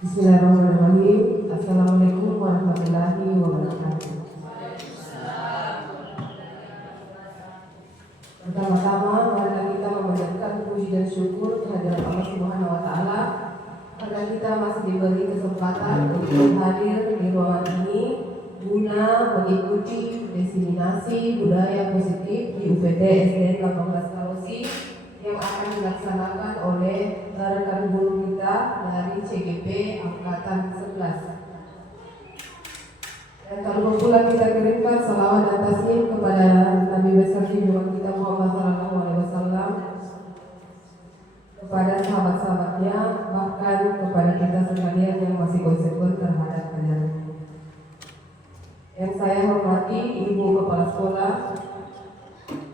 Bismillahirrahmanirrahim. Assalamualaikum warahmatullahi wabarakatuh. Pertama-tama, marilah kita memanjatkan puji dan syukur kehadirat Allah Subhanahu wa Ta'ala karena kita masih diberi kesempatan untuk hadir di ruangan ini guna mengikuti diseminasi budaya positif di UPT SDN 18 Kalosi yang akan dilaksanakan oleh rekan guru kita dari CGP Angkatan 11. Dan kalau pula kita kirimkan salawat dan taslim kepada Nabi besar junjungan kita Muhammad Sallallahu Alaihi Wasallam, kepada sahabat-sahabatnya, bahkan kepada kita sekalian yang masih konsekuen terhadap ajaran. Yang saya hormati Ibu Kepala Sekolah,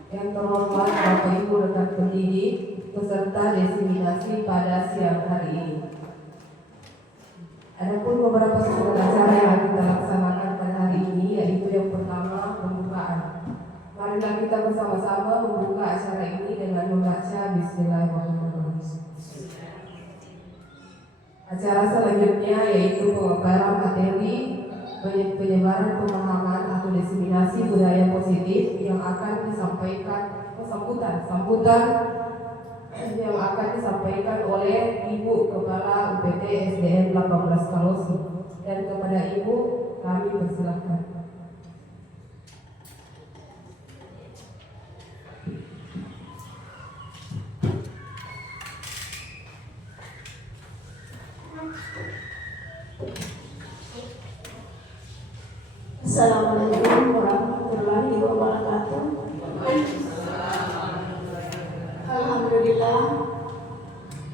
yang terhormat Bapak Ibu rekan pendidik, peserta diseminasi pada siang hari ini. Adapun beberapa sesi acara yang kita laksanakan pada hari ini, yaitu yang pertama pembukaan. Marilah kita bersama-sama membuka acara ini dengan membaca Bismillahirrahmanirrahim. Acara selanjutnya yaitu pemaparan materi penyebaran pemahaman atau diseminasi budaya positif yang akan disampaikan sambutan yang akan disampaikan oleh Ibu Kepala UPT SDN 18 Kalosi, dan kepada Ibu kami persilahkan. Assalamualaikum warahmatullahi wabarakatuh. Alhamdulillah,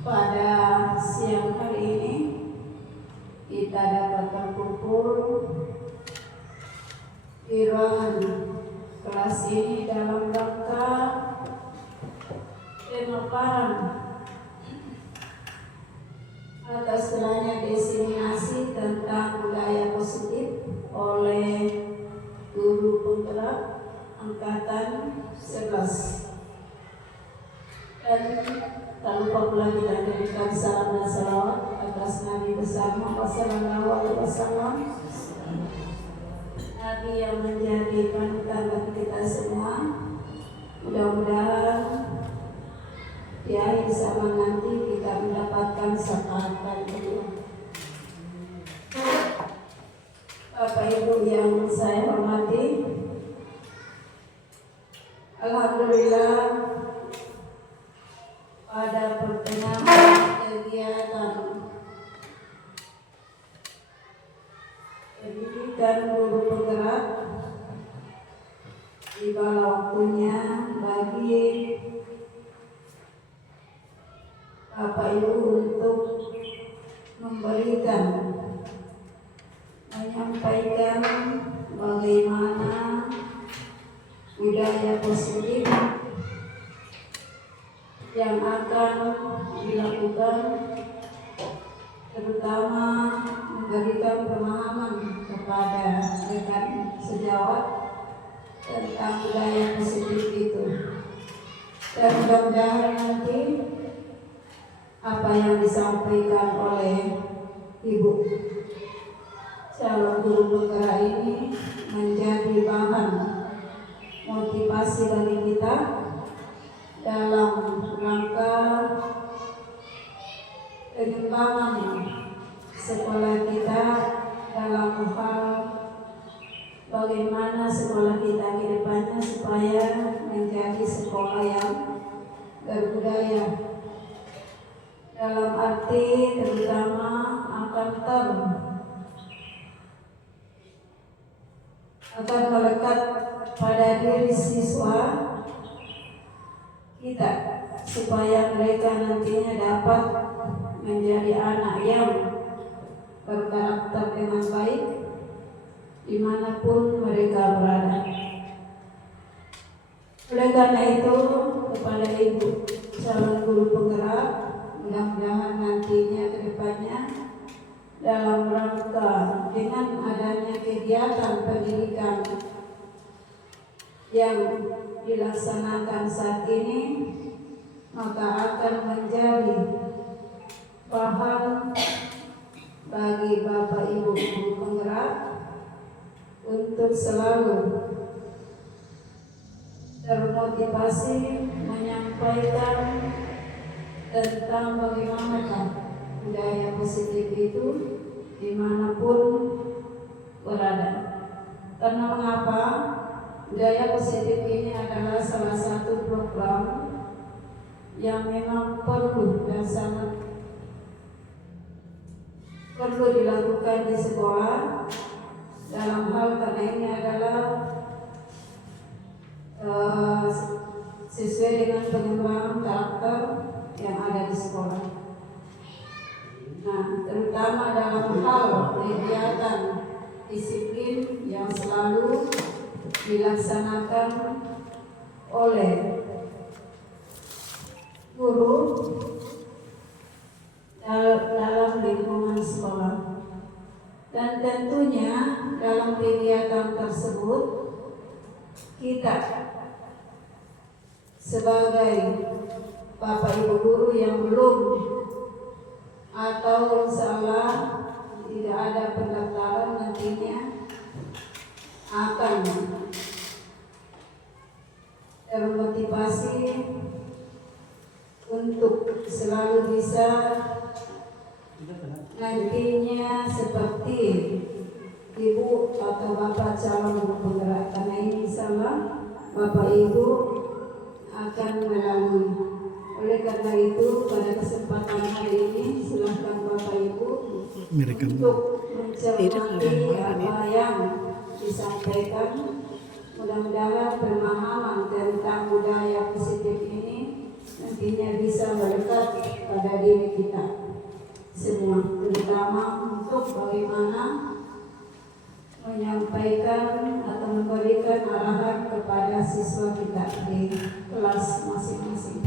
pada siang hari ini kita dapat berkumpul di ruangan kelas ini dalam rangka pemaparan atas jalannya diseminasi tentang budaya positif oleh guru penggerak angkatan 11. Dan tak lupa pula kita berikan salam dan salawat atas Nabi besar Muhammad Sallallahu Alaihi Wasallam, Nabi yang menjadi panutan bagi kita semua. Mudah-mudahan di akhir zaman nanti kita mendapatkan syafaat dari beliau. Bapak Ibu yang saya hormati, alhamdulillah pada pertengahan kegiatan pendidikan guru penggerak tiba waktunya bagi Bapak Ibu untuk menyampaikan bagaimana budaya positif yang akan dilakukan, terutama memberikan pemahaman kepada rekan sejawat tentang budaya positif itu. Dan mudah-mudahan nanti apa yang disampaikan oleh Ibu calon guru penggerak ini menjadi bahan motivasi bagi kita dalam rangka pengembangan sekolah kita dalam hal bagaimana sekolah kita ke depannya supaya menjadi sekolah yang berbudaya, dalam arti terutama akan melekat pada diri siswa kita supaya mereka nantinya dapat menjadi anak yang berkarakter dengan baik dimanapun mereka berada. Oleh karena itu, kepada Ibu calon guru penggerak, mudah-mudahan nantinya ke depannya dalam rangka dengan adanya kegiatan pendidikan yang dilaksanakan saat ini, maka akan menjadi bahan untuk selalu termotivasi menyampaikan tentang bagaimanakah budaya positif itu dimanapun berada. Karena mengapa? Budaya positif ini adalah salah satu program yang memang perlu dan sangat perlu dilakukan di sekolah. Dalam hal karena ini adalah sesuai dengan pengembangan karakter yang ada di sekolah. Nah, terutama dalam hal kegiatan disiplin yang selalu dilaksanakan oleh guru dalam lingkungan sekolah. Dan tentunya dalam kegiatan tersebut kita sebagai Bapak Ibu guru yang belum atau salah tidak ada pendaftaran nantinya akan termotivasi untuk selalu bisa nantinya seperti ibu atau bapak calon guru penggerak. Karena ini insyaallah Bapak Ibu akan melalui. Oleh karena itu pada kesempatan hari ini silakan Bapak Ibu untuk mencermati apa yang disampaikan. Mudah-mudahan pemahaman tentang budaya positif ini nantinya bisa melekat pada diri kita semua, terutama untuk bagaimana menyampaikan atau memberikan arahan kepada siswa kita di kelas masing-masing.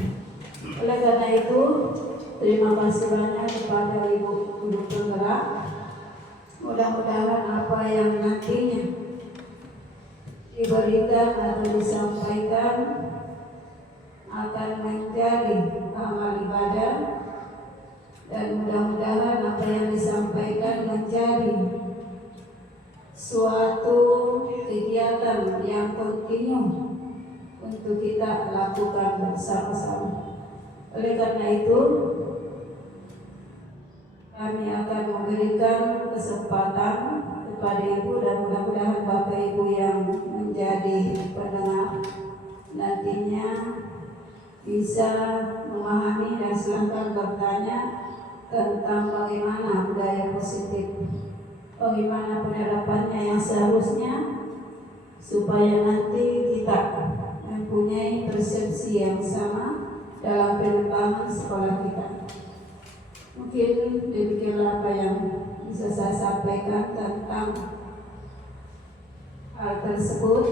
Oleh karena itu, terima kasih banyak kepada Ibu Guru Penggerak. Mudah-mudahan apa yang nantinya diberikan atau disampaikan akan menjadi amal ibadah, dan mudah-mudahan apa yang disampaikan menjadi suatu kegiatan yang kontinu untuk kita lakukan bersama-sama. Oleh karena itu, kami akan memberikan kesempatan kepada Ibu, dan mudah-mudahan Bapak Ibu yang menjadi pendengar nantinya bisa memahami dan silakan bertanya tentang bagaimana budaya positif, bagaimana penerapannya yang seharusnya, supaya nanti kita mempunyai persepsi yang sama dalam pengembangan sekolah kita. Mungkin demikianlah apa yang bisa saya sampaikan tentang hal tersebut.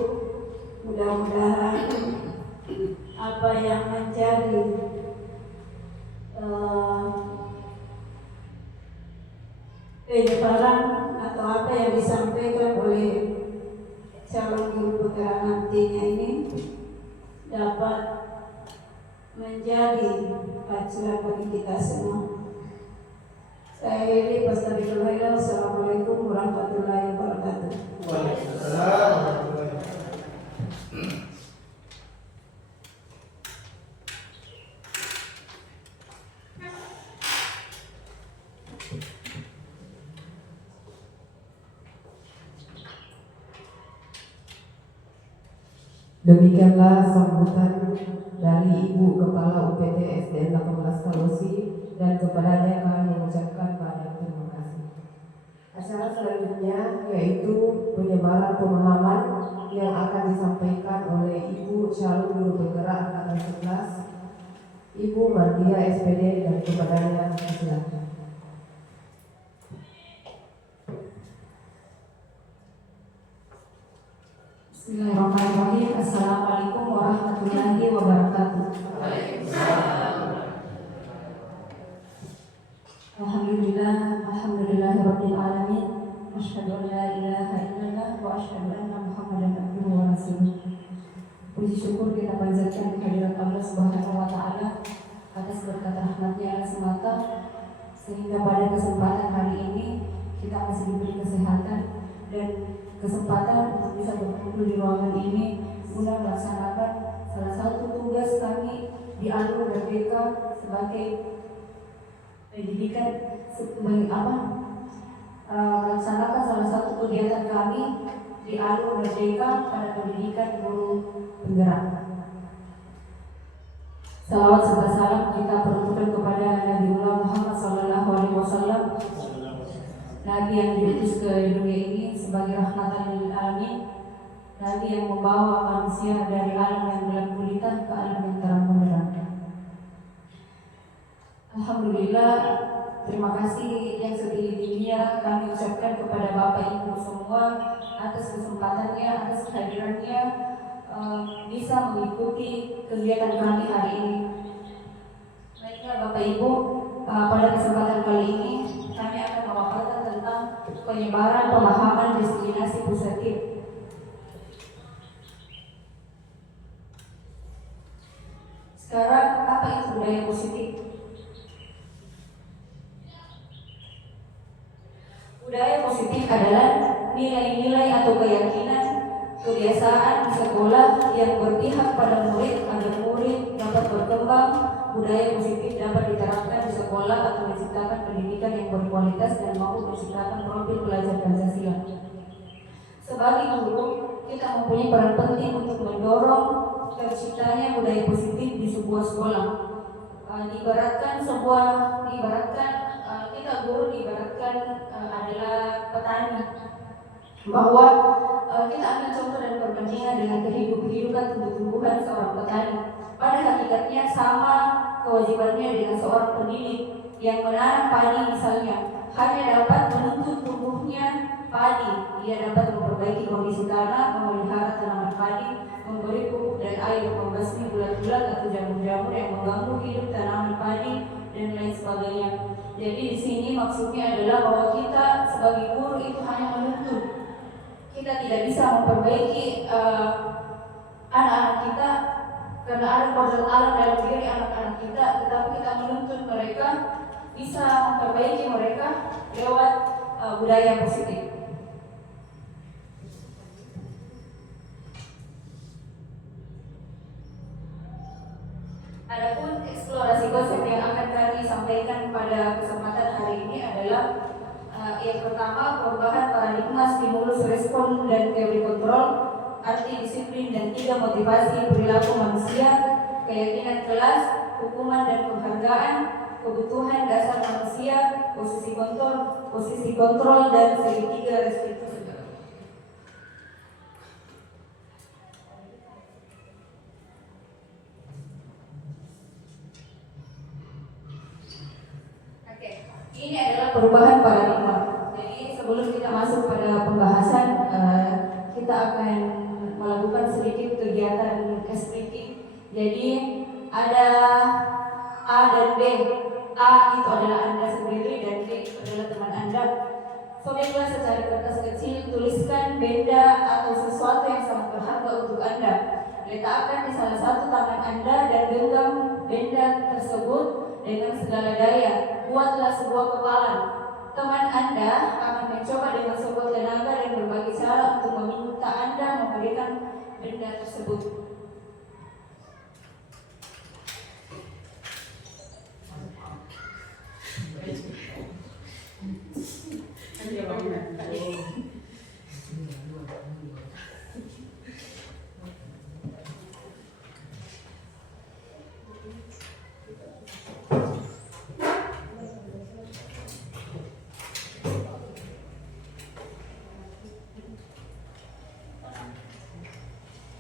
Mudah-mudahan apa yang menjadi penyebaran atau apa yang disampaikan oleh calon guru penggerak nantinya ini dapat menjadi acuan bagi kita semua. Saya ini Astagfirullahaladzim. Assalamualaikum warahmatullahi wabarakatuh. Waalaikumsalam. Demikianlah sambutan dari Ibu Kepala UPT SDN 18 Kalosi, dan kepadanya kami mengucapkan banyak terima kasih. Acara selanjutnya yaitu penyebaran pemahaman yang akan disampaikan oleh Ibu calon guru penggerak angkatan 11, Ibu Mardia SPD, dan kepadanya silakan. Bismillahirrahmanirrahim. Assalamualaikum warahmatullahi wabarakatuh. Alhamdulillahirabbil alamin. Asyhadu an la ilaha illallah wa asyhadu anna Muhammadan abduhu wa rasuluh. Puji syukur kita panjatkan kehadirat Allah Subhanahu wa taala atas berkat rahmat-Nya yang semata, sehingga pada kesempatan hari ini kita masih diberi kesehatan dan kesempatan untuk bisa berkumpul di ruangan ini guna melaksanakan salah satu tugas kami di Alur Merdeka sebagai pendidikan melaksanakan salah satu kegiatan kami di Alur Merdeka pada pendidikan guru penggerak. Salawat serta salam kita peruntukkan kepada Nabiullah Muhammad SAW, Nabi yang diutus ke dunia ini sebagai rahmatan lil alamin, Nabi yang membawa manusia dari alam yang gelap gulita ke alam yang terang benderang. Alhamdulillah, terima kasih yang setinggi-tingginya kami ucapkan kepada Bapak Ibu semua atas kesempatannya, atas kehadirannya bisa mengikuti kegiatan kami hari ini. Baiklah Bapak Ibu, pada kesempatan kali ini kami akan memaparkan tentang penyebaran pemahaman diskriminasi positif. Sekarang apa itu budaya positif? Budaya positif adalah nilai-nilai atau keyakinan, kebiasaan di sekolah yang berpihak pada murid agar murid dapat berkembang. Budaya positif dapat diterapkan di sekolah atau menciptakan pendidikan yang berkualitas dan mampu menciptakan profil pelajar Pancasila. Sebagai guru, kita mempunyai peran penting untuk mendorong terciptanya budaya positif di sebuah sekolah. Kita guru diibaratkan adalah petani, bahwa kita ambil contoh dan perbandingan dengan kehidupan tumbuh-tumbuhan seorang petani. Pada hakikatnya sama kewajibannya dengan seorang pendidik yang menanam padi misalnya, hanya dapat menuntut tumbuhnya padi. Ia dapat memperbaiki kondisi tanah, memelihara tanaman padi, memberi pupuk dan air, membasmi ulat-ulat atau jamur-jamur yang mengganggu hidup tanaman padi dan lain sebagainya. Jadi di sini maksudnya adalah bahwa kita sebagai guru itu hanya menuntut. Kita tidak bisa memperbaiki anak-anak kita karena ada kodrat alam dalam diri anak-anak kita, tetapi kita menuntut mereka bisa memperbaiki mereka lewat budaya positif. Adapun eksplorasi konsep yang akan kami sampaikan pada kesempatan hari ini adalah yang pertama, perubahan paradigma, stimulus, respon, dan teori kontrol, arti disiplin dan 3 motivasi perilaku manusia, keyakinan kelas, hukuman dan penghargaan, kebutuhan dasar manusia, posisi kontrol dan segitiga restitusi. Ini adalah perubahan paradigma. Jadi sebelum kita masuk pada pembahasan, kita akan melakukan sedikit kegiatan speaking. Jadi ada A dan B. A itu adalah Anda sendiri dan B itu adalah teman Anda. Sobeklah secari kertas kecil, tuliskan benda atau sesuatu yang sangat berharga untuk Anda. Letakkan di salah satu tangan Anda dan genggam benda tersebut dengan segala daya. Buatlah sebuah kepalan. Teman Anda akan mencoba dengan sebuah tenaga dan berbagai cara untuk meminta Anda memberikan benda tersebut.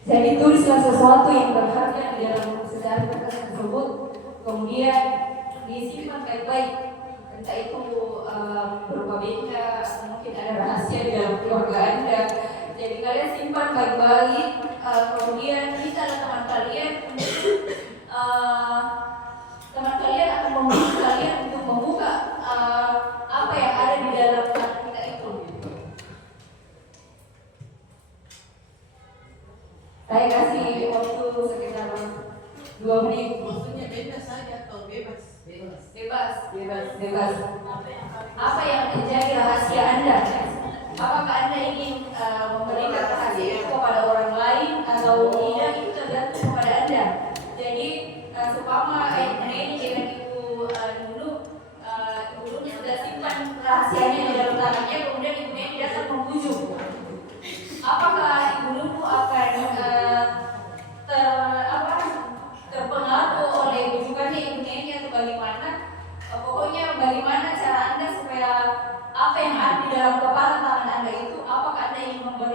Jadi tulislah sesuatu yang berharga di dalam secari kertas tersebut, kemudian disimpan baik-baik. Entah itu berupa benda, mungkin ada rahasia di dalam keluarga Anda. Jadi kalian simpan baik-baik, kemudian kita dan teman kalian akan membantu kalian untuk membuka apa yang ada di dalam kita itu. Saya kasih waktu sekitar 2 menit. Maksudnya bebas saja atau bebas? Apa yang menjadi rahasia Anda? Apakah Anda ingin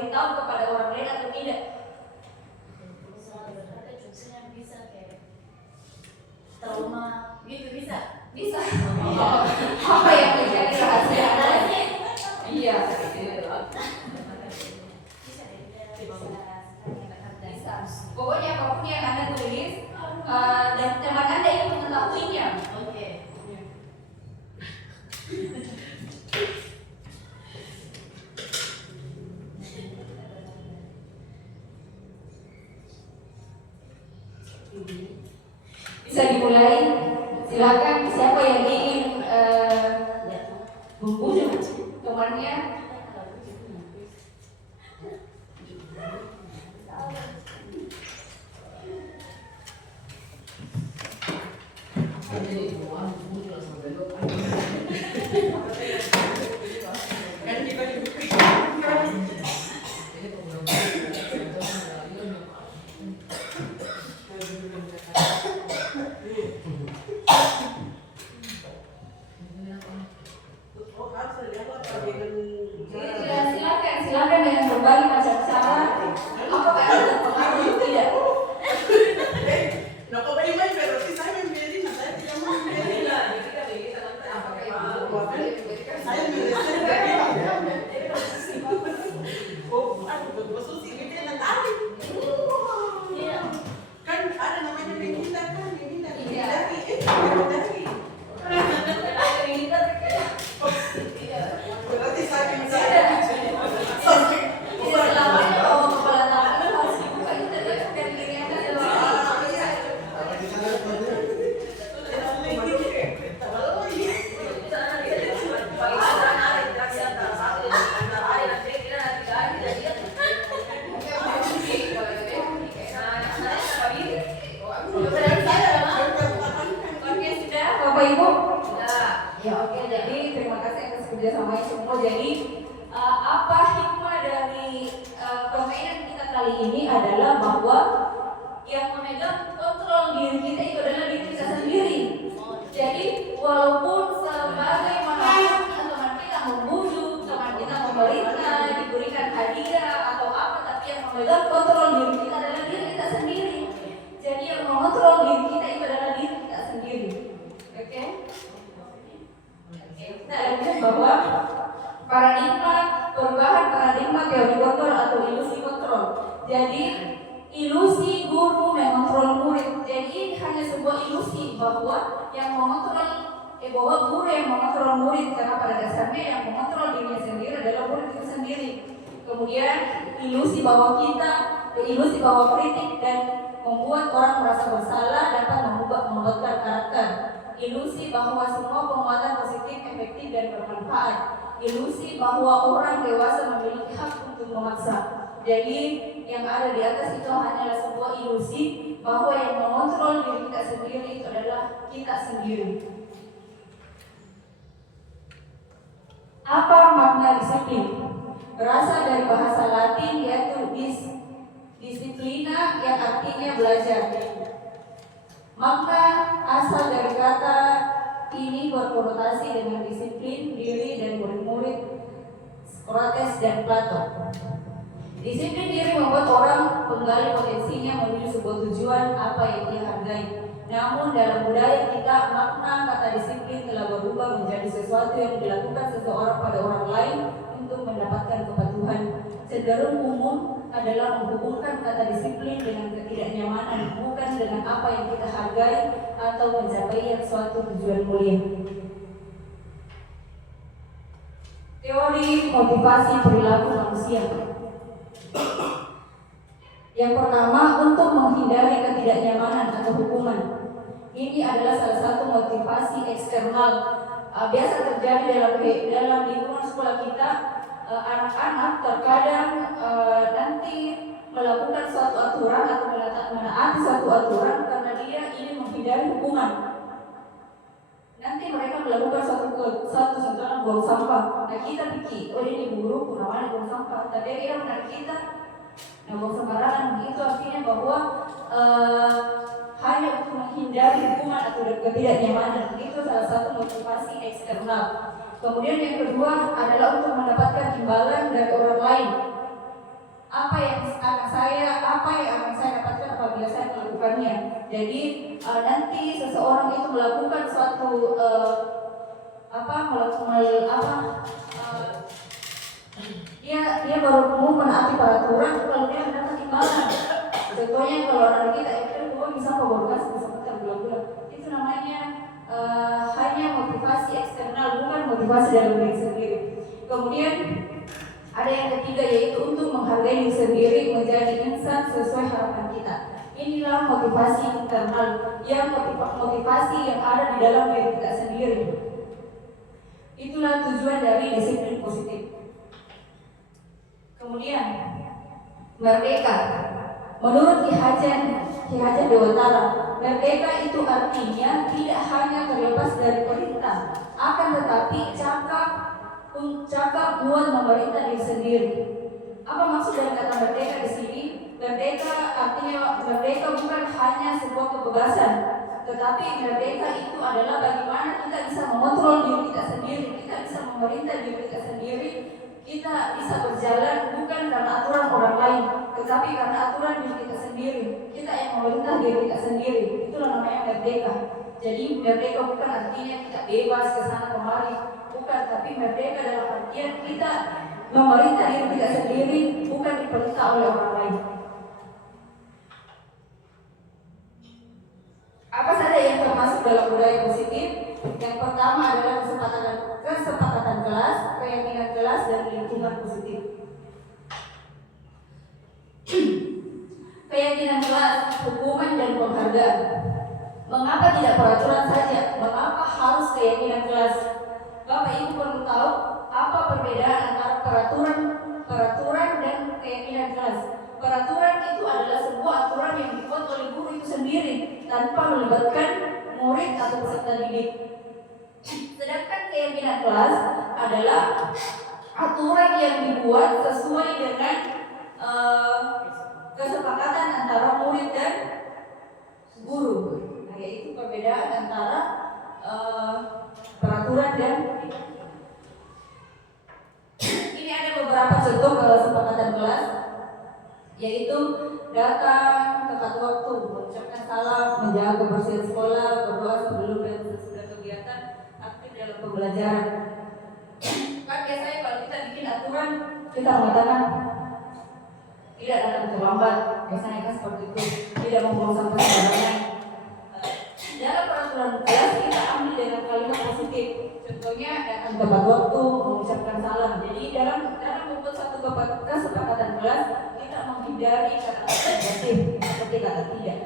memberitahu kepada orang lain atau tidak? Bisa kayak trauma gitu bisa. Bisa. Apa yang menjadi rahasia Anda? Iya. Bisa. Pokoknya apapun yang Anda tulis dan teman Anda itu mengetahuinya. Oke. Bisa dimulai. Silakan siapa yang ingin membujuk temannya. Silakan dengan berbagai macam cara. Apakah ada terpengaruh atau tidak? No comemos, pero si saben bien, no saben que no bien. Saben bien. Oh, pues susi que tienen tahu. Kan ada namanya Megita kan, Megita. Dari. Berarti saben saya. Selamanya kalau kepala tangan harus dibuka itu tadi kan diri Anda adalah Bapak Ibu? Ya oke, jadi terima kasih atas kerjasamanya semua. Jadi apa hikmah dari permainan kita kali ini adalah bahwa yang memegang kontrol diri kita itu adalah diri kita sendiri. Jadi walaupun sebagaimana teman kita membujuk, teman kita memerintah, diberikan hadiah atau apa, tapi yang memegang kontrol diri kita adalah diri kita sendiri. Jadi yang mengontrol diri kita itu adalah diri kita sendiri. Oke? Kita lanjut bahwa perubahan paradigma teori kontrol atau ilusi kontrol. Jadi ilusi guru mengontrol murid. Jadi ini hanya sebuah ilusi bahwa bahwa guru yang mengontrol murid, karena pada dasarnya yang mengontrol dirinya sendiri adalah murid itu sendiri. Kemudian ilusi bahwa kritik dan membuat orang merasa bersalah dapat membuatkan karakter. Ilusi bahwa semua penguatan positif, efektif dan bermanfaat. Ilusi bahwa orang dewasa memiliki hak untuk memaksa. Jadi yang ada di atas itu hanyalah sebuah ilusi bahwa yang mengontrol diri kita sendiri itu adalah kita sendiri. Apa makna disiplin? Berasal dari bahasa Latin yaitu disiplina yang artinya belajar. Makna asal dari kata ini berkonotasi dengan disiplin diri dan murid-murid Socrates dan Plato. Disiplin diri membuat orang menggali potensinya menuju sebuah tujuan apa yang dia hargai. Namun dalam budaya kita, makna kata disiplin telah berubah menjadi sesuatu yang dilakukan seseorang pada orang lain untuk mendapatkan kepatuhan. Cenderung umum adalah menghubungkan kata disiplin dengan ketidaknyamanan, bukan dengan apa yang kita hargai atau mencapai suatu tujuan mulia. Teori motivasi perilaku manusia. Yang pertama, untuk menghindari ketidaknyamanan atau hukuman. Ini adalah salah satu motivasi eksternal. Biasa terjadi dalam lingkungan sekolah kita. Anak-anak terkadang nanti melakukan suatu aturan atau menaati suatu aturan karena dia ingin menghindari hukuman. Nanti mereka melakukan suatu contohnya buang sampah. Nah kita pikir, oh ini guru, namanya buang sampah. Tapi dia menarik kita, nah buang sembarangan. Itu artinya bahwa hanya untuk menghindari hukuman atau ketidaknyamanan. Itu salah satu motivasi eksternal. Kemudian yang kedua adalah untuk mendapatkan imbalan dari orang lain. apa yang akan saya dapatkan apabila saya melakukannya. Jadi nanti seseorang itu melakukan suatu dia baru mau menaati peraturan lalu dia mendapat imbalan. Contohnya kalau anak kita bisa memborkas kesempatan bulan-bulan, itu namanya hanya motivasi eksternal, bukan motivasi dalam diri sendiri. Kemudian ada yang ketiga, yaitu untuk menghargai diri sendiri, menjadi insan sesuai harapan kita. Inilah motivasi internal, yang motivasi yang ada di dalam diri kita sendiri. Itulah tujuan dari disiplin positif. Kemudian merdeka. Menurut Ki Hajar Dewantara, merdeka itu artinya tidak hanya terlepas dari perintah, akan tetapi cakap buat memerintah diri sendiri. Apa maksud dari kata merdeka di sini? Merdeka artinya merdeka bukan hanya sebuah kebebasan, tetapi merdeka itu adalah bagaimana kita bisa mengontrol diri kita sendiri, kita bisa memerintah diri kita sendiri, kita bisa berjalan bukan karena aturan orang lain, tetapi karena aturan diri kita sendiri. Kita yang memerintah diri kita sendiri. Itulah namanya merdeka. Jadi merdeka bukan artinya kita bebas ke sana kemari, bukan. Tapi merdeka dalam artian kita memerintah diri kita sendiri, bukan diperintah oleh orang lain. Apa saja yang termasuk dalam budaya positif? Yang pertama adalah kesepakatan kelas, keyakinan kelas, dan lingkungan positif. Keyakinan kelas, hukuman dan penghargaan. Mengapa tidak peraturan saja? Mengapa harus keyakinan kelas? Bapak Ibu perlu tahu apa perbedaan antara peraturan dan keyakinan kelas. Peraturan itu adalah sebuah aturan yang dibuat oleh guru itu sendiri tanpa melibatkan murid atau peserta didik. Sedangkan keyakinan kelas adalah aturan yang dibuat sesuai dengan kesepakatan antara murid dan guru. Nah, yaitu perbedaan antara peraturan dan ini ada beberapa contoh kesepakatan kelas, yaitu datang tepat waktu, mengucapkan salam, menjaga kebersihan sekolah, berdoa sebelum dan sesudah kegiatan, aktif dalam pembelajaran. Kan biasanya kalau kita bikin aturan, kita mengatakan tidak datang terlambat, biasanya kan seperti itu, tidak membuang sampah sembarangan. Dalam peraturan kelas kita ambil dengan kalimat positif, contohnya datang tepat waktu, mengucapkan salam. Jadi dalam membuat satu kesepakatan kelas, kita menghindari kata-kata negatif seperti kata tidak.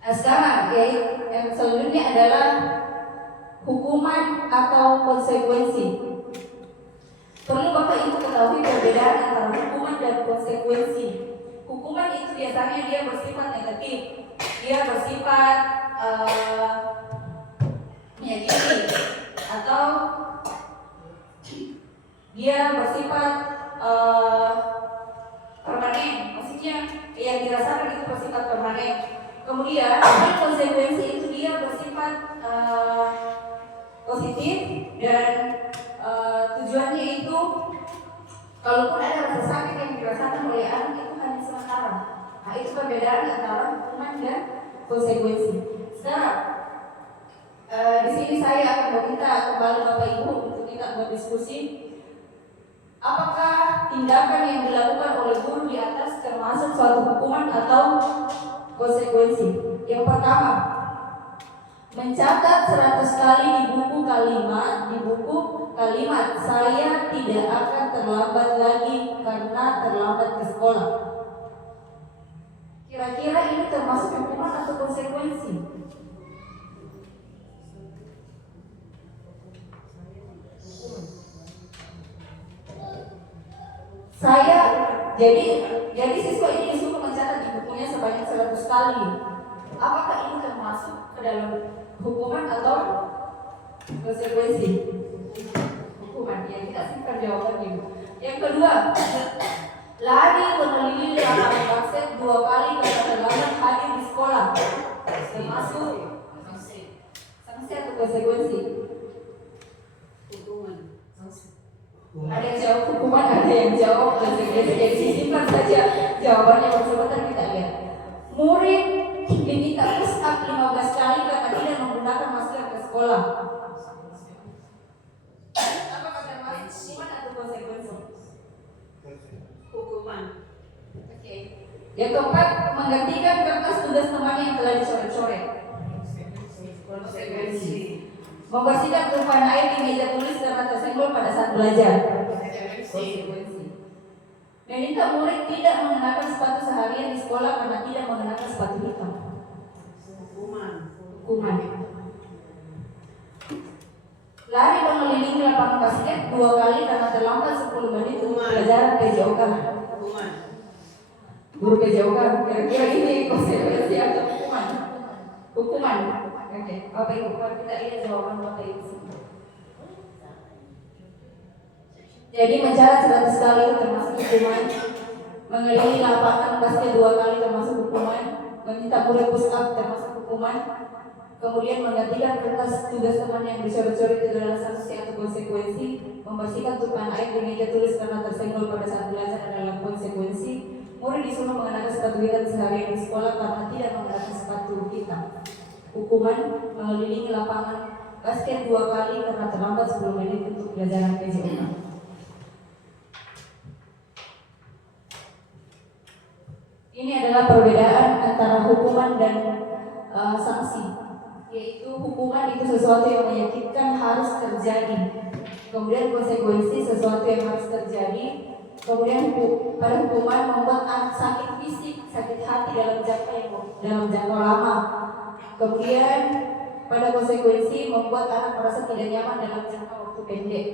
Nah, sekarang yang selanjutnya adalah hukuman atau konsekuensi. Perlu Bapak Ibu ketahui perbedaan antara hukuman dan konsekuensi. Hukuman itu biasanya dia bersifat negatif, dia bersifat menyakiti, atau dia bersifat permanen. Maksudnya yang dirasakan itu bersifat permanen. Kemudian konsekuensi itu dia bersifat positif dan tujuannya itu kalaupun ada rasa sakit yang dirasakan oleh anak itu hanya sementara. Nah, itu perbedaan antara hukuman dan konsekuensi. Sekarang di sini saya akan meminta kembali Bapak Ibu untuk kita berdiskusi. Apakah tindakan yang dilakukan oleh guru di atas termasuk suatu hukuman atau konsekuensi? Yang pertama, mencatat 100 kali di buku kalimat saya tidak akan terlambat lagi karena terlambat ke sekolah. Kira-kira ini termasuk hukuman atau konsekuensi? Jadi siswa ini disuruh mencatat di bukunya sebanyak 100 kali. Apakah ini termasuk ke dalam hukuman atau konsekuensi? Hukuman. Ya, kita simpan jawabannya. Yang kedua, lari mengelilingi lapangan basket 2 kali karena terlambat hadir di sekolah. Termasuk sanksi atau konsekuensi? Hukuman. Ada yang jawab hukuman, ada yang jawab konsekuensi. Jadi simpan saja jawabannya, sebentar kita lihat. Murid diminta push up 15 kali karena tidak menggunakan masker ke sekolah. Apa kata Mas? Hukuman atau konsekuensi? Hukuman. Oke. Yang keempat, menggantikan kertas tugas temannya yang telah dicoret-coret. Konsekuensi. Membersihkan tumpahan air di meja tulis karena tersenggol pada saat belajar. Konsekuensi. Meminta murid tidak mengenakan sepatu seharian di sekolah karena tidak mengenakan sepatu hitam. Hukuman. Hukuman. Lari mengelilingi lapangan basket 2 kali karena terlambat 10 menit untuk pelajaran PJOK. Hukuman. Guru PJOK, kira-kira ini konsekuensi atau hukuman? Hukuman. Oke, Bapak Ibu, kita lihat jawaban Bapak Ibu. Jadi mencatat 100 kali termasuk hukuman, mengelilingi lapangan basket 2 kali termasuk hukuman, meminta murid push up termasuk hukuman, kemudian menggantikan kertas tugas teman yang dicoret-coret itu adalah sanksi atau konsekuensi, membersihkan tumpahan air di meja tulis karena tersenggol pada saat belajar adalah konsekuensi, murid disuruh mengenakan sepatu hitam seharian di sekolah karena tidak mengenakan sepatu hitam. Hukuman, mengelilingi lapangan basket 2 kali karena terlambat 10 menit untuk pelajaran PJOK. Ini adalah perbedaan antara hukuman dan sanksi. Yaitu hukuman itu sesuatu yang menyakitkan harus terjadi. Kemudian konsekuensi sesuatu yang harus terjadi. Kemudian pada hukuman membuat anak sakit fisik, sakit hati dalam jangka lama. Kemudian pada konsekuensi membuat anak merasa tidak nyaman dalam jangka waktu pendek.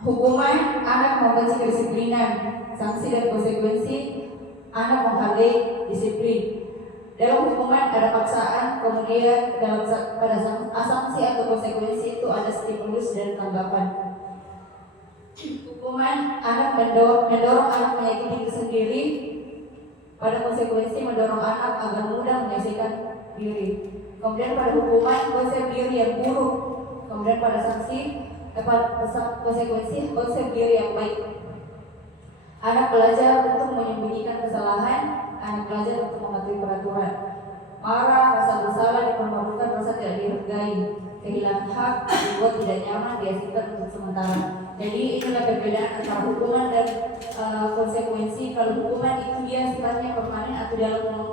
Hukuman anak membenci kedisiplinan, sanksi dan konsekuensi anak menghargai disiplin. Dalam hukuman ada paksaan, kemudian pada sanksi atau konsekuensi itu ada stimulus dan tanggapan. Hukuman anak mendorong anak menyakiti diri sendiri. Pada konsekuensi mendorong anak agar mudah menyelesaikan diri. Kemudian pada hukuman konsep diri yang buruk. Kemudian pada sanksi konsekuensi konsep diri yang baik. Anak belajar untuk menyembunyikan kesalahan, anak belajar untuk mematuhi peraturan. Marah, rasa bersalah dipermalukan, rasa tidak dihargai, kehilangan hak, dibuat tidak nyaman, diasingkan untuk sementara. Jadi inilah perbedaan antara hukuman dan konsekuensi. Kalau hukuman itu dia sifatnya permanen atau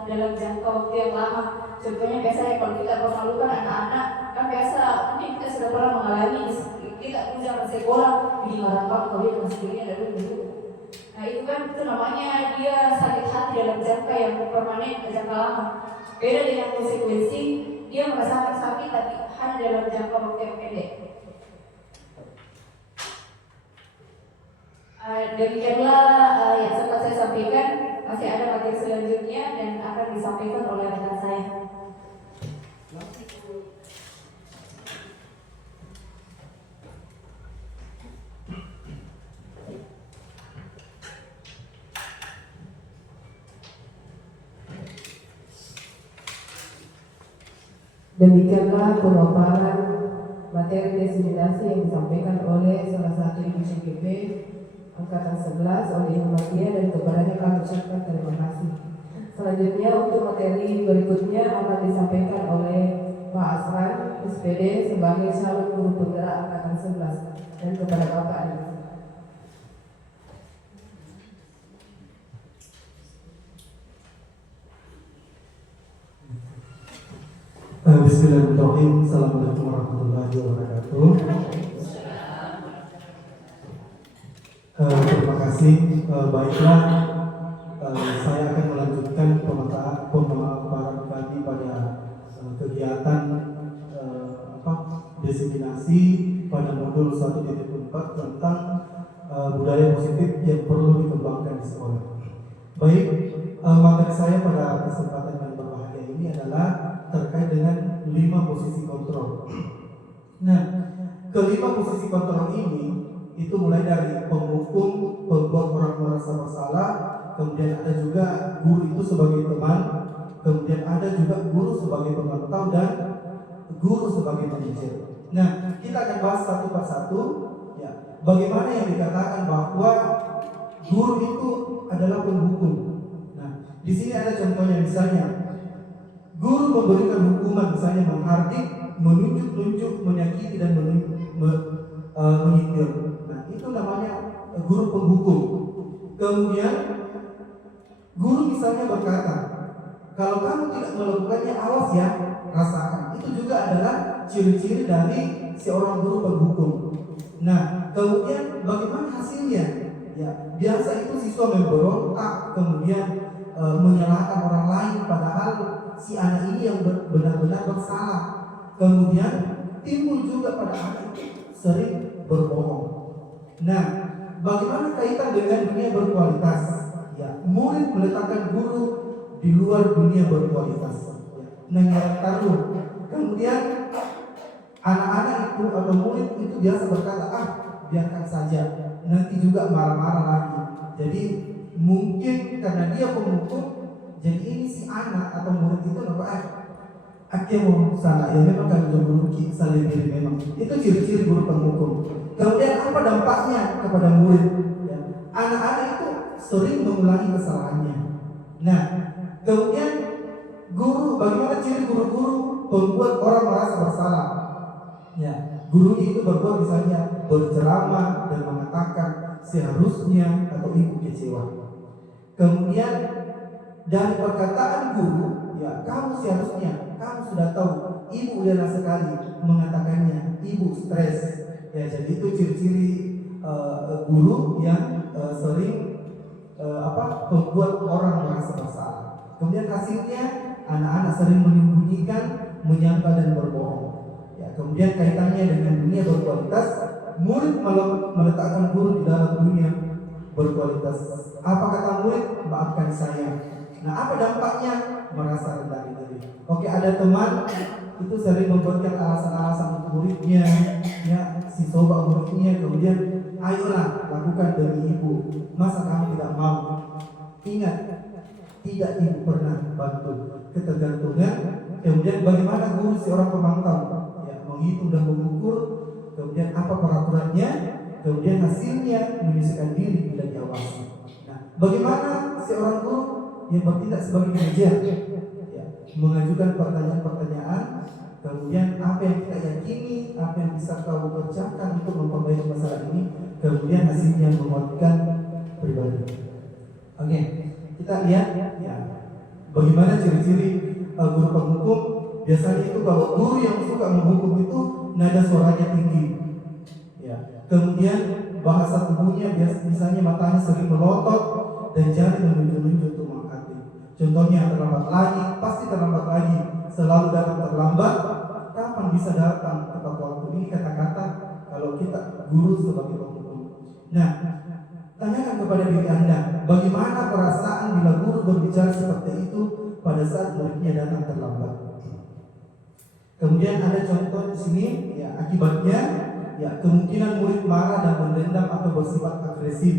dalam jangka waktu yang lama. Contohnya biasanya kalau kita permalukan anak-anak, kan biasa mungkin kita sudah pernah mengalami kita pun jangan sekolah di marah-marah kalau dia masih dari dulu. Nah itu kan itu namanya dia sakit hati dalam jangka yang permanen, jangka lama. Beda dengan konsekuensi, dia merasakan sakit tapi hanya dalam jangka waktu yang pendek. Demikianlah yang sempat saya sampaikan. Masih ada materi selanjutnya dan akan disampaikan oleh rekan saya. Demikianlah pemaparan materi diseminasi yang disampaikan oleh salah satu ibu CGP Angkatan 11 oleh Ibu Matia, dan kepadanya kami ucapkan terima kasih. Selanjutnya untuk materi berikutnya akan disampaikan oleh Pak Asran SPD sebagai calon guru penggerak Angkatan 11, dan kepada Bapak Adi. Bismillahirrahmanirrahim. Assalamualaikum warahmatullahi wabarakatuh. Terima kasih. Baiklah, saya akan melanjutkan pemaparan tadi pada kegiatan diseminasi pada modul 1.4 tentang budaya positif yang perlu dikembangkan di sekolah. Baik, materi saya pada kesempatan yang berbahagia ini adalah terkait dengan 5 posisi kontrol. Nah, ke-5 posisi kontrol ini itu mulai dari penghukum, pembuat orang merasa bersalah, kemudian ada juga guru itu sebagai teman, kemudian ada juga guru sebagai pemantau, dan guru sebagai manajer. Nah, kita akan bahas satu persatu ya, bagaimana yang dikatakan bahwa guru itu adalah penghukum. Nah, di sini ada contohnya, misalnya guru memberikan hukuman, misalnya menghardik, menunjuk-nunjuk, menyakiti dan menyindir. Nah, itu namanya guru penghukum. Kemudian guru misalnya berkata, kalau kamu tidak melakukannya, awas ya, rasakan. Itu juga adalah ciri-ciri dari seorang guru penghukum. Nah, kemudian bagaimana hasilnya? Ya, biasa itu siswa memberontak, kemudian menyalahkan orang lain, padahal si anak ini yang benar-benar bersalah. Kemudian timbul juga pada anak itu sering berbohong. Nah, bagaimana kaitan dengan dunia berkualitas? Ya, murid meletakkan guru di luar dunia berkualitas. Nengarang taruh. Kemudian anak-anak itu atau murid itu biasa berkata, biarkan saja, nanti juga marah-marah lagi. Jadi mungkin karena dia penghukum, jadi ini si anak atau murid itu akhirnya mau salah ya, memang kalau guru kisah lebih memang itu ciri-ciri guru penghukum. Kemudian apa dampaknya kepada murid? Ya, anak-anak itu sering mengulangi kesalahannya. Nah, kemudian guru, bagaimana ciri guru-guru membuat orang merasa bersalah? Ya, guru itu berbuat misalnya berceramah dan mengatakan seharusnya atau ibu kecewa. Kemudian dari perkataan guru, ya kamu seharusnya, kamu sudah tahu, ibu lelah sekali mengatakannya, ibu stres. Ya, jadi itu ciri-ciri guru yang sering membuat orang merasa bersalah. Kemudian hasilnya anak-anak sering menyembunyikan, menyangkal dan berbohong. Ya, kemudian kaitannya dengan dunia berkualitas, murid meletakkan guru di dalam dunia berkualitas. Apa kata murid? Maafkan saya. Nah, apa dampaknya? Merasa rendah diri. Oke, ada teman itu sering memberikan alasan-alasan untuk muridnya, ya si sobat muridnya, kemudian ayolah lakukan demi ibu. Masa kamu tidak mau? Ingat, tidak ibu pernah bantu. Ketergantungan. Kemudian bagaimana guru seorang pemantau, ya menghitung dan mengukur. Kemudian apa peraturannya? Kemudian hasilnya menyelesaikan diri bila diawasi. Nah, bagaimana seorang guru yang bertindak sebagai manajer? Ya, mengajukan pertanyaan-pertanyaan. Kemudian apa yang kita yakini, apa yang bisa kau kerjakan untuk memperbaiki masalah ini. Kemudian hasilnya menguatkan pribadi. Oke, kita lihat ya, bagaimana ciri-ciri guru penghukum. Biasanya itu kalau guru yang suka menghukum itu nada suaranya tinggi. Ya. Kemudian bahasa tubuhnya misalnya matanya sering melotot dan jari menunjuk-nunjuk untuk menghati. Contohnya terlambat lagi, pasti terlambat lagi, selalu datang terlambat. Kapan bisa datang tepat waktu? Ini kata-kata kalau kita guru sebagai penghukum. Nah, tanyakan kepada diri Anda, bagaimana perasaan bila guru berbicara seperti itu pada saat muridnya datang terlambat? Kemudian ada contoh di sini, ya akibatnya, ya kemungkinan murid marah dan mendendam atau bersifat agresif.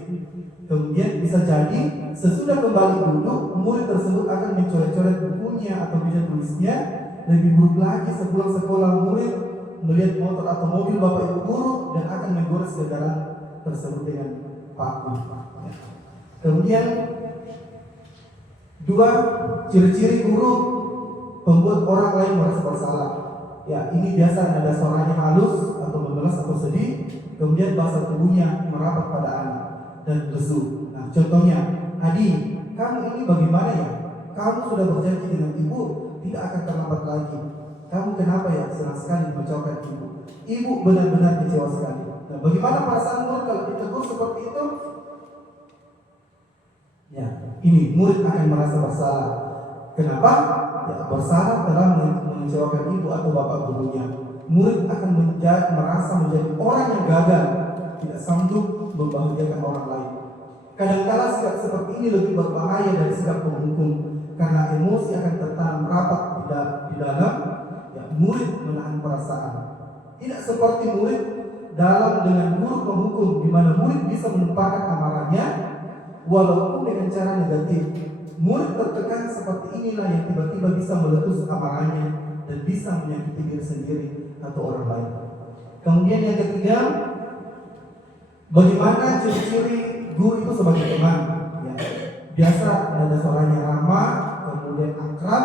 Kemudian bisa jadi sesudah kembali duduk, murid tersebut akan mencoret-coret bukunya atau meja tulisnya. Lebih buruk lagi, sepulang sekolah murid melihat motor atau mobil bapak ibu guru dan akan menggores kendaraan tersebut dengan paku. Kemudian dua ciri-ciri guru membuat orang lain merasa bersalah. Ya, ini biasa nada suaranya halus atau memelas atau sedih. Kemudian bahasa tubuhnya merapat pada anak dan lesu. Nah, contohnya, Adi, kamu ini bagaimana ya? Kamu sudah berjanji dengan ibu tidak akan terlambat lagi. Kamu kenapa ya senang sekali mengecewakan ibu? Ibu benar-benar kecewa sekali. Nah, bagaimana perasaan murid kalau ditegur seperti itu? Ya, ini murid akan merasa bersalah. Kenapa? Ya, bersalah telah mengecewakan ibu atau bapak gurunya. Murid akan merasa menjadi orang yang gagal, tidak sanggup membahagiakan orang lain. Kadang-kala sikap seperti ini lebih berbahaya dari sikap penghukum, karena emosi akan tertanam rapat di dalam ya, murid menahan perasaan. Tidak seperti murid dalam dengan guru penghukum, di mana murid bisa menumpahkan amarahnya walaupun dengan cara negatif. Murid tertekan seperti inilah yang tiba-tiba bisa meletus amarahnya dan bisa menyakiti diri sendiri atau orang lain. Kemudian yang ketiga, bagaimana ciri-ciri guru itu sebagai teman? Ya, biasa nada suaranya ramah, kemudian akrab,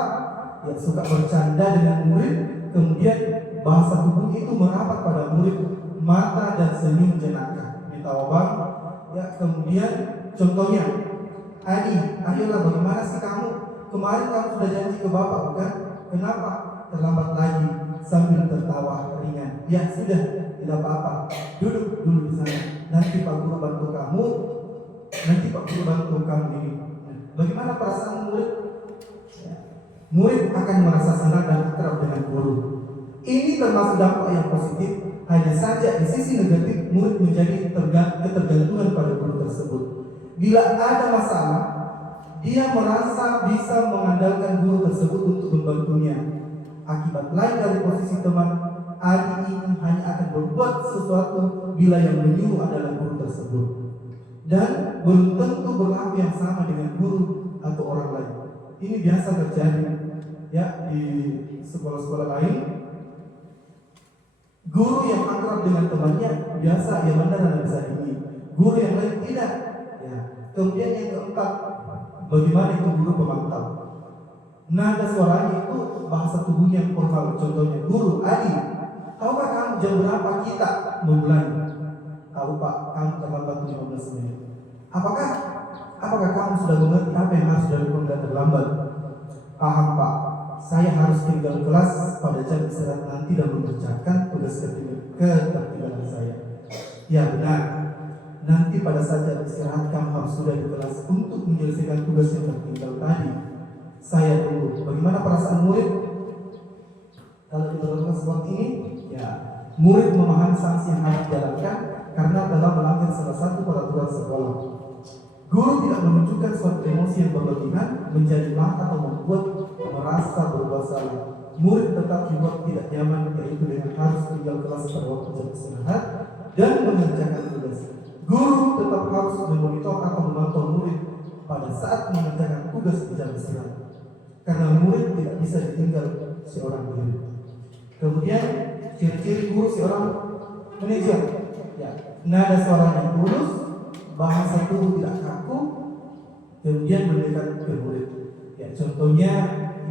ya suka bercanda dengan murid, kemudian bahasa tubuh itu merapat pada murid, mata dan senyum jenaka. Minta bang, ya kemudian contohnya, Adi, ayolah bagaimana sih kamu? Kemarin kamu sudah janji ke bapak bukan? Kenapa terlambat lagi? Sambil tertawa ringan. Ya sudah, tidak apa-apa. Duduk dulu di sana. Nanti Pak Guru bantu kamu. Nanti Pak Guru bantu kamu ini. Bagaimana perasaan murid? Ya. Murid akan merasa senang dan akrab dengan guru. Ini termasuk dampak yang positif. Hanya saja di sisi negatif, murid menjadi ketergantungan pada guru tersebut. Bila ada masalah, dia merasa bisa mengandalkan guru tersebut untuk membantunya. Akibat lain dari posisi teman, Adi ini hanya akan berbuat sesuatu bila yang menyuruh adalah guru tersebut. Dan belum tentu berlaku yang sama dengan guru atau orang lain. Ini biasa terjadi ya di sekolah-sekolah lain. Guru yang akrab dengan temannya biasa ia mandang dan bisa ini. Guru yang lain tidak. Ya. Kemudian yang keempat, bagaimana itu guru pemantau? Nada suaranya itu bahasa tubuhnya yang formal. Contohnya, guru, Adi, tahukah kamu jam berapa kita memulai? Tahu Pak, kamu terlambat 15 menit. Apakah kamu sudah mengerti apa yang harus dilakukan dan terlambat? Paham Pak, saya harus tinggal kelas pada jam istirahat nanti dan mengerjakan tugas ketertinggalan saya. Ya benar. Nanti pada saat jam istirahat kamu harus sudah di kelas untuk menyelesaikan tugas yang tertinggal tadi. Saya tunggu. Bagaimana perasaan murid? Kalau diberlakukan seperti ini, ya murid memahami sanksi yang harus dijalankan karena telah melanggar salah satu peraturan sekolah. Guru tidak menunjukkan suatu emosi yang berlebihan, menjadi marah atau membuat merasa berbuat salah. Murid tetap dibuat tidak nyaman, yaitu dengan harus tinggal kelas pada waktu jam istirahat dan mengerjakan tugas. Guru tetap harus memonitor atau memantau murid pada saat mengerjakan tugas di jam istirahat, karena murid tidak bisa ditinggal seorang diri. Kemudian ciri-ciri guru seorang manajer, ya, nada suaranya tulus, bahasa tubuh tidak kaku, kemudian mendekat ke murid. Ya, contohnya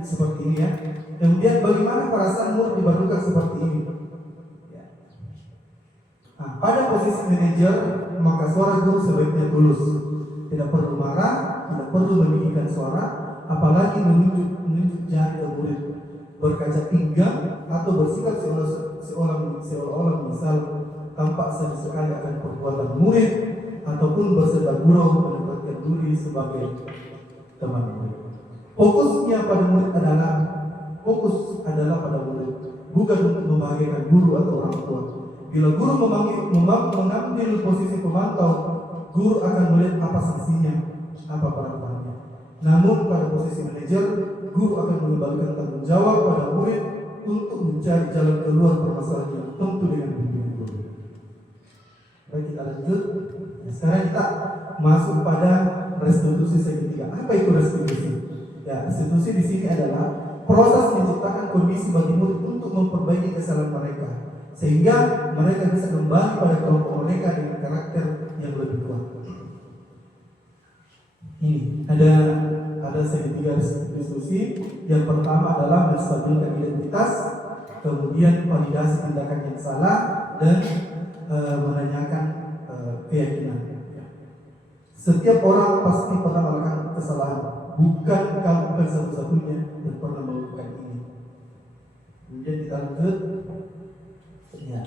seperti ini ya. Kemudian bagaimana perasaan murid diperlukan seperti ini? Ya. Nah, pada posisi manajer, maka suara guru sebaiknya tulus, tidak perlu marah, tidak perlu meninggikan suara, apalagi menunjuk jari ke murid, berkaca pinggang atau bersikap seolah-olah misal tampak sekali akan perbuatan murid ataupun berserta gurau menempatkan diri sebagai teman murid. Fokus adalah pada murid, bukan untuk membahagiakan guru atau orang tua. Bila guru mengambil posisi pemantau, guru akan melihat apa sanksinya, apa peraturannya. Namun pada posisi manajer, guru akan mengembalikan tanggung jawab pada murid untuk mencari jalan keluar permasalahan yang tentu dengan bimbingan guru. Baik, kita lanjut. Sekarang kita masuk pada restitusi segitiga. Apa itu restitusi? Ya, restitusi di sini adalah proses menciptakan kondisi bagi murid untuk memperbaiki kesalahan mereka, sehingga mereka bisa kembali pada kelompok mereka dengan karakter yang lebih kuat. Ini ada segitiga restitusi. Yang pertama adalah menstabilkan identitas, kemudian validasi tindakan yang salah, dan menanyakan keyakinan. Setiap orang pasti pernah melakukan kesalahan. Bukan kamu bukan satu-satunya yang pernah melakukan ini. Kemudian kita lanjut. Ya.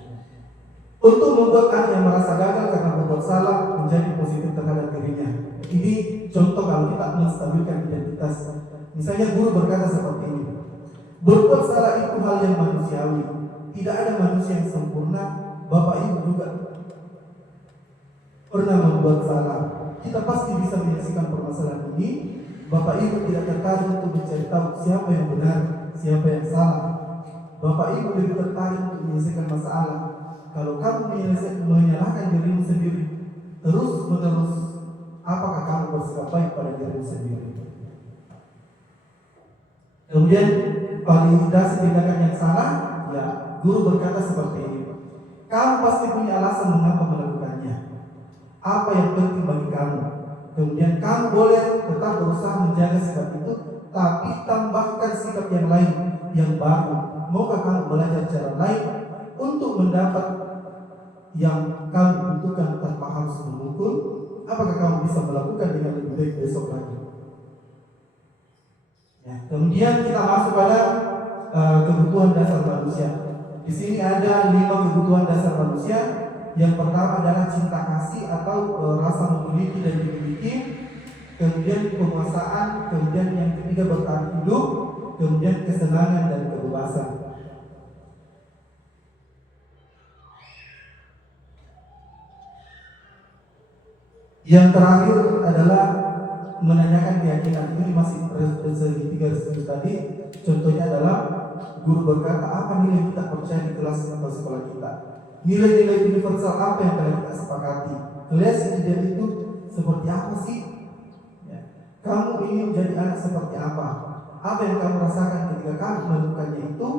Untuk membuat anak yang merasa gagal karena berbuat salah menjadi positif terhadap dirinya. Ini contoh kalau kita menstabilkan identitas. Misalnya guru berkata seperti ini: berbuat salah itu hal yang manusiawi. Tidak ada manusia yang sempurna. Bapak Ibu juga pernah membuat salah. Kita pasti bisa menyelesaikan permasalahan ini. Bapak Ibu tidak tertarik untuk mencari tahu siapa yang benar, siapa yang salah. Bapak Ibu lebih tertarik untuk menyelesaikan masalah. Kalau kamu menyalahkan dirimu sendiri terus menerus, apakah kamu bersikap baik pada dirimu sendiri? Kemudian validasi tindakan yang salah, ya guru berkata seperti ini. Kamu pasti punya alasan mengapa melakukannya. Apa yang penting bagi kamu? Kemudian kamu boleh tetap berusaha menjaga sikap itu, tapi tambahkan sikap yang lain, yang baru. Maukah kamu belajar cara lain untuk mendapat yang kamu butuhkan tanpa harus memukul? Apakah kamu bisa melakukan dengan lebih baik besok lagi? Ya, kemudian kita masuk pada kebutuhan dasar manusia. Di sini ada 5 kebutuhan dasar manusia. Yang pertama adalah cinta kasih atau rasa memiliki dan dimiliki. Kemudian penguasaan. Kemudian yang ketiga bertahan hidup. Kemudian kesenangan dan kebebasan. Yang terakhir adalah menanyakan keyakinan. Ini masih segitiga tadi. Contohnya adalah guru berkata, apa nilai kita percaya di kelas atau sekolah kita? Nilai-nilai universal apa yang telah kita sepakati? Kelas ideal itu seperti apa sih? Ya. Kamu ingin menjadi anak seperti apa? Apa yang kamu rasakan ketika kamu melakukannya itu?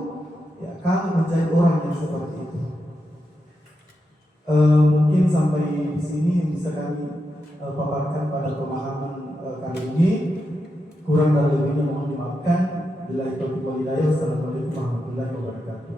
Ya, kamu menjadi orang yang seperti itu. Mungkin sampai di sini yang bisa kami paparkan pada pemahaman kali ini. Kurang dan lebihnya mohon dimaafkan. Billahi taufiq wal hidayah. Wassalamualaikum warahmatullahi wabarakatuh.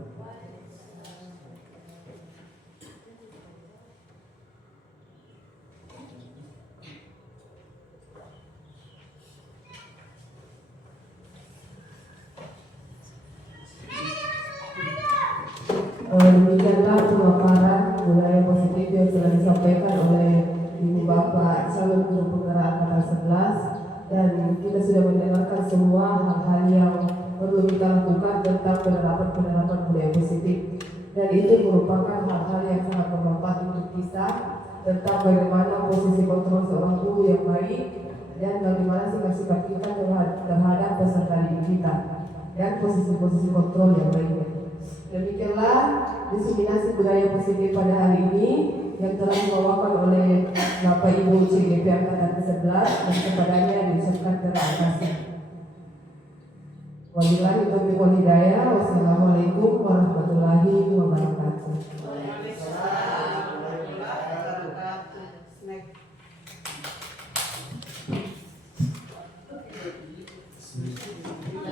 Demikianlah pemaparan budaya positif yang telah disampaikan oleh Ibu Bapak calon guru penggerak angkatan 11, dan kita sudah mendengarkan semua hal-hal yang perlu kita lakukan tentang penerapan budaya positif, dan itu merupakan hal-hal yang sangat bermanfaat untuk kita tentang bagaimana posisi kontrol seorang guru yang baik dan bagaimana sikap kita terhadap peserta didik kita dan posisi-posisi kontrol yang lainnya. Demikianlah diseminasi budaya positif pada hari ini yang telah dibawakan oleh Bapak Ibu CGP Angkatan ke-11, dan kepadanya diucapkan terima kasih. Wabillahi taufiq wal hidayah. Wassalamualaikum warahmatullahi wabarakatuh.